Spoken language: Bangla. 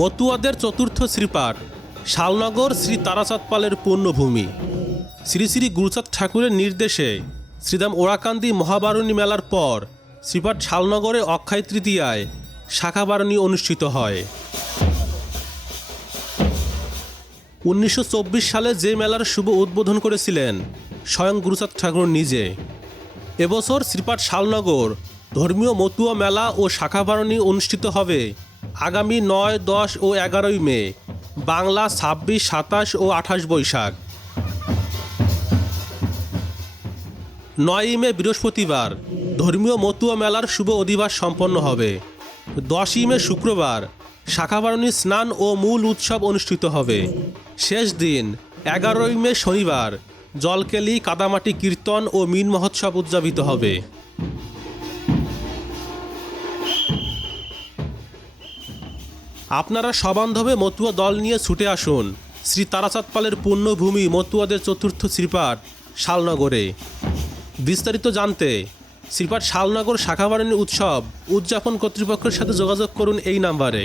মতুয়াদের চতুর্থ শ্রীপাঠ শালনগর শ্রী তারাচাঁদ পালের পুণ্যভূমি শ্রী শ্রী গুরুচাঁদ ঠাকুরের নির্দেশে শ্রীদাম ওরাকান্দি মহাবারণী মেলার পর শ্রীপাঠ শালনগরে অক্ষয় তৃতীয়ায় শাখাবারণী অনুষ্ঠিত হয়। উনিশশো চব্বিশ সালে যে মেলার শুভ উদ্বোধন করেছিলেন স্বয়ং গুরুচাঁদ ঠাকুর নিজে। এবছর শ্রীপাঠ শালনগর ধর্মীয় মতুয়া মেলা ও শাখাবারণী অনুষ্ঠিত হবে আগামী নয়, দশ ও এগারোই মে, বাংলা ছাব্বিশ, সাতাশ ও আঠাশ বৈশাখ। নয়ই মে বৃহস্পতিবার, ধর্মীয় মতুয়া মেলার শুভ অধিবাস সম্পন্ন হবে। দশই মে শুক্রবার, শাখাবারণী স্নান ও মূল উৎসব অনুষ্ঠিত হবে। শেষ দিন, এগারোই মে শনিবার, জলকেলি, কাদামাটি কীর্তন ও মিন মহোৎসব উদযাপিত হবে। আপনারা সবান্ধবে মতুয়া দল নিয়ে ছুটে আসুন। শ্রী তারাচাঁদ পালের পুণ্যভূমি মতুয়াদের চতুর্থ শ্রীপাঠ শালনগরে। বিস্তারিত জানতে শ্রীপাঠ শালনগর শাখাবারণী উৎসব উদযাপন কর্তৃপক্ষের সাথে যোগাযোগ করুন এই নাম্বারে।